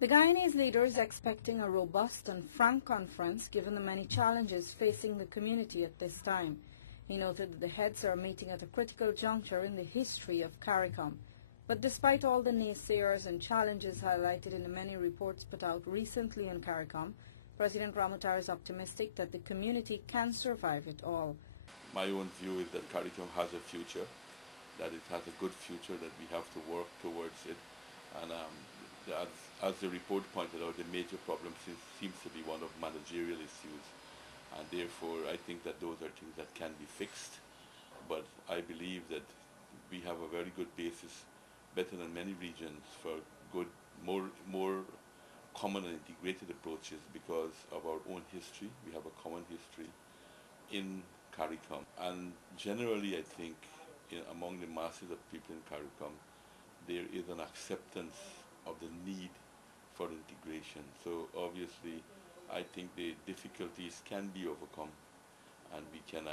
The Guyanese leader is expecting a robust and frank conference given the many challenges facing the community at this time. He noted that the heads are meeting at a critical juncture in the history of Caricom. But despite all the naysayers and challenges highlighted in the many reports put out recently on Caricom, President Ramotar is optimistic that the community can survive it all. My own view is that Caricom has a future, that it has a good future, that we have to work towards it. And as the report pointed out, the major problem seems to be one of managerial issues. And therefore, I think that those are things that can be fixed. But I believe that we have a very good basis, better than many regions, for good, more common and integrated approaches because of our own history. We have a common history in Caricom. And generally, I think, among the masses of people in Caricom, there is an acceptance of the need for integration. So obviously, I think the difficulties can be overcome and we can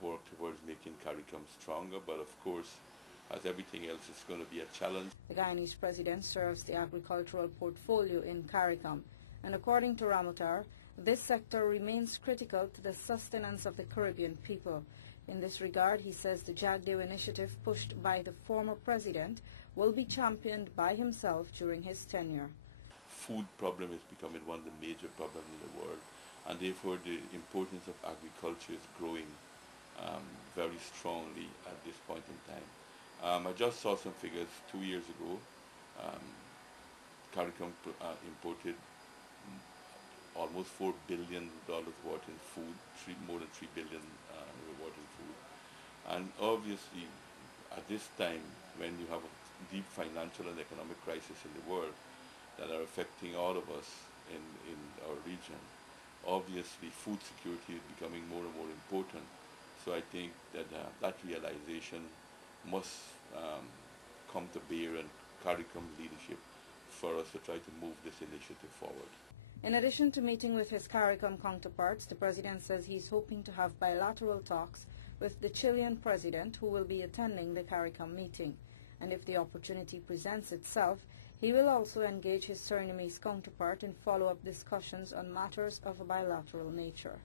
work towards making Caricom stronger, but of course, as everything else, it's going to be a challenge. The Guyanese president serves the agricultural portfolio in Caricom, and according to Ramotar, this sector remains critical to the sustenance of the Caribbean people. In this regard, he says the Jagdeo initiative pushed by the former president will be championed by himself during his tenure. Food problem is becoming one of the major problems in the world, and therefore the importance of agriculture is growing very strongly at this point in time. I just saw some figures 2 years ago. Caricom imported almost $4 billion worth in food, more than $3 billion worth in food. And obviously, at this time, when you have a deep financial and economic crisis in the world that are affecting all of us in our region, obviously food security is becoming more and more important. So I think that that realization must come to bear in Caricom's leadership for us to try to move this initiative forward. In addition to meeting with his Caricom counterparts, the president says he's hoping to have bilateral talks with the Chilean president, who will be attending the Caricom meeting. And if the opportunity presents itself, he will also engage his Surinamese counterpart in follow-up discussions on matters of a bilateral nature.